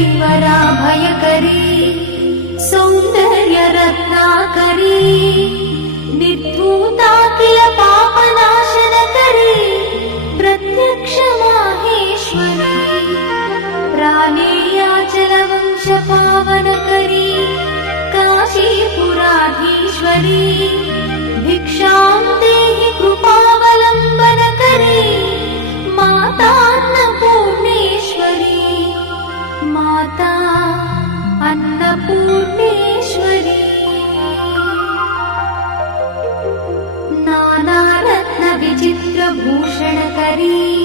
धैवराभयकरी सौन्दर्यरत्नाकरी निर्धूताखिल पापनाशनकरी प्रत्यक्ष माहेश्वरी प्राणेयाचलवंशपावनकरी काशीपुराधीश्वरी भिक्षां देहि कृपावलम्बनकरी माता अन्नपूर्णेश्वरी माता अन्नपूर्णेश्वरी नानारत्नविचित्रभूषणकरी